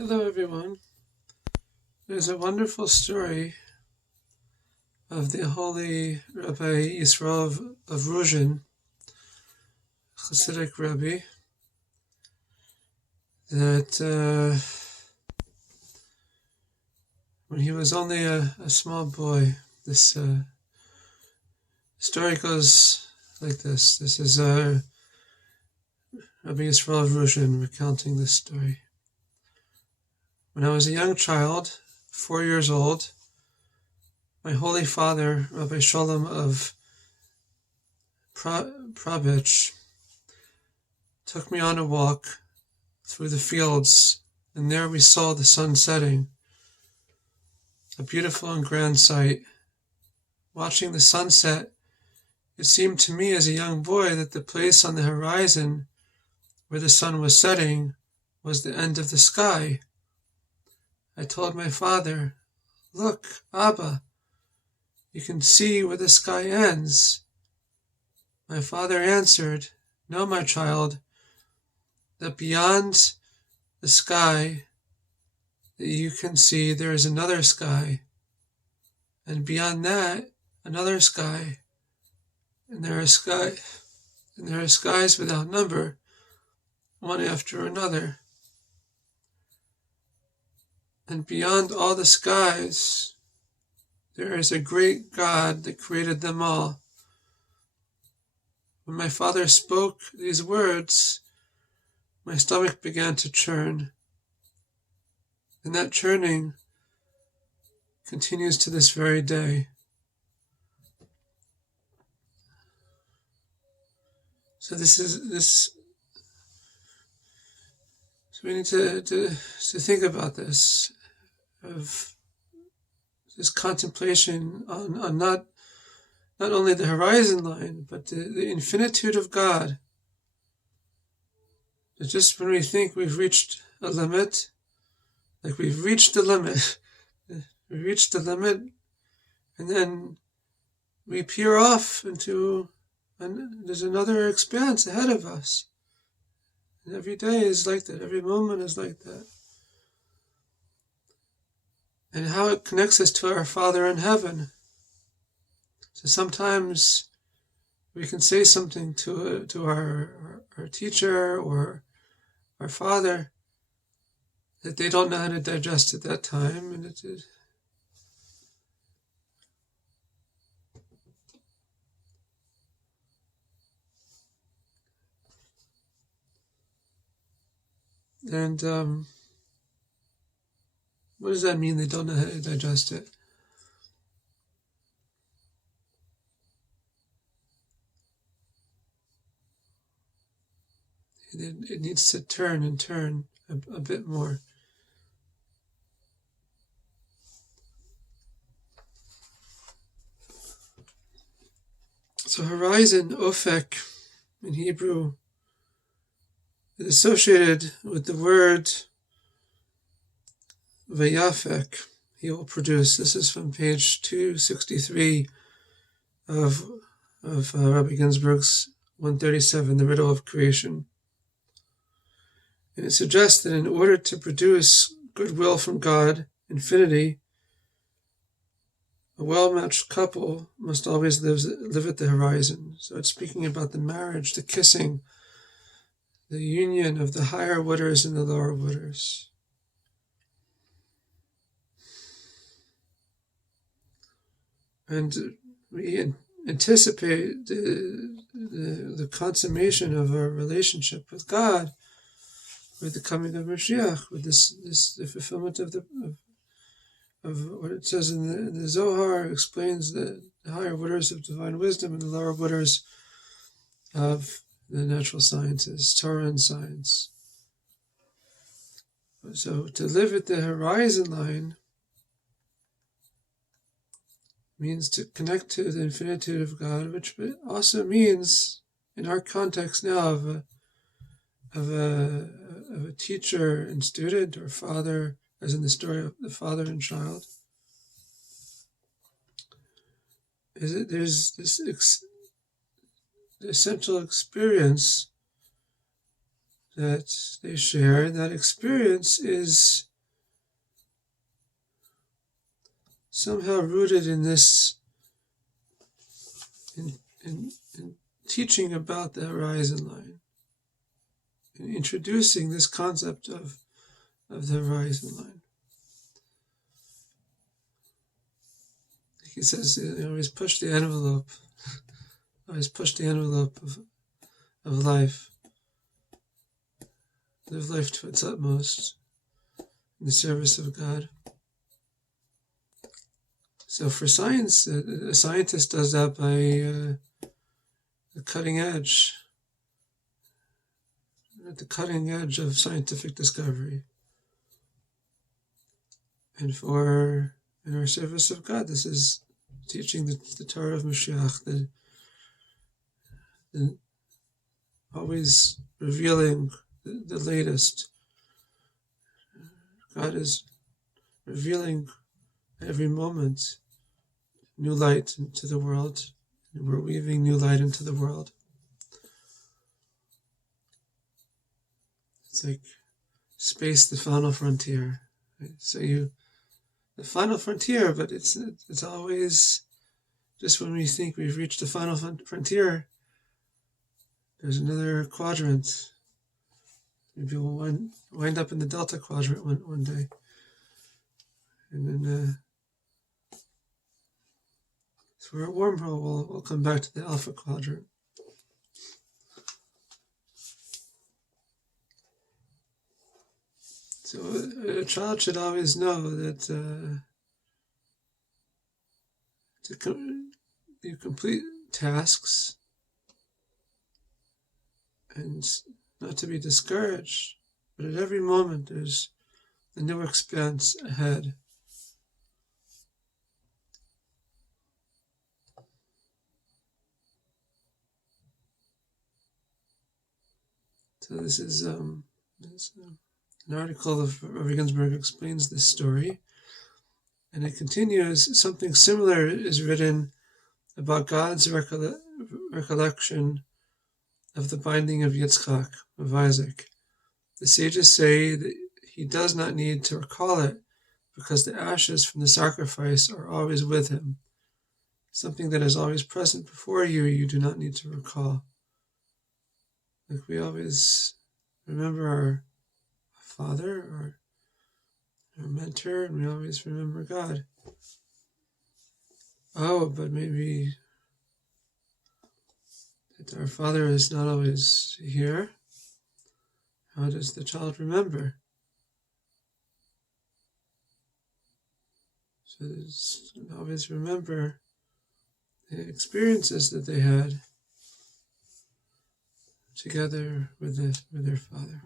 Hello everyone. There's a wonderful story of the holy Rabbi Yisrael of Ruzhin, Hasidic Rabbi, that when he was only a small boy, this story goes like this. This is Rabbi Yisrael of Ruzhin recounting this story. When I was a young child, 4 years old, my holy father, Rabbi Shalom of Pravich, took me on a walk through the fields, and there we saw the sun setting, a beautiful and grand sight. Watching the sunset, it seemed to me as a young boy that the place on the horizon where the sun was setting was the end of the sky. I told my father, "Look, Abba, you can see where the sky ends." My father answered, "No, my child, that beyond the sky that you can see there is another sky, and beyond that another sky, and there are skies without number, one after another. And beyond all the skies there is a great God that created them all." When my father spoke these words, my stomach began to churn, and that churning continues to this very day. So So we need to think about this, of this contemplation on not only the horizon line, but the infinitude of God. That just when we think we've reached a limit, like we've reached the limit, we reached the limit, and then we peer off and there's another expanse ahead of us. And every day is like that, every moment is like that. And how it connects us to our Father in heaven. So sometimes we can say something to our teacher or our father that they don't know how to digest at that time, and what does that mean? They don't know how to digest it. It needs to turn and turn a bit more. So horizon, ofek, in Hebrew, is associated with the word vayafek, he will produce. This is from page 263 of Rabbi Ginsburgh's 137, the Riddle of Creation. And it suggests that in order to produce goodwill from God, infinity, a well-matched couple must always live at the horizon. So it's speaking about the marriage, the kissing, the union of the higher waters and the lower waters. And we anticipate the consummation of our relationship with God with the coming of Mashiach, with the fulfillment of what it says in the Zohar, explains the higher waters of divine wisdom and the lower waters of the natural sciences, Torah and science. So to live at the horizon line means to connect to the infinitude of God, which also means, in our context now of a teacher and student, or father, as in the story of the father and child, there's this essential experience that they share, and that experience is somehow rooted in this, in teaching about the horizon line, in introducing this concept of the horizon line. He says, always push the envelope, always push the envelope of life. Live life to its utmost in the service of God. So for science, a scientist does that by the cutting edge, at the cutting edge of scientific discovery. And in our service of God, this is teaching the Torah of Mashiach, the always revealing the latest. God is revealing every moment new light into the world, and we're weaving new light into the world. It's like space, the final frontier. Right? So the final frontier, but it's always just when we think we've reached the final frontier, there's another quadrant. Maybe we'll wind up in the Delta quadrant one day. And then through a wormhole, we'll come back to the Alpha quadrant. So a child should always know that you complete tasks and not to be discouraged, but at every moment there's a new expanse ahead. So this is an article of Rabbi Ginsburgh explains this story, and it continues. Something similar is written about God's recollection of the binding of Yitzchak, of Isaac. The sages say that he does not need to recall it because the ashes from the sacrifice are always with him. Something that is always present before you, you do not need to recall. Like we always remember our Father, our mentor, and we always remember God. Oh, but maybe that our Father is not always here. How does the child remember? So always remember the experiences that they had together with their Father.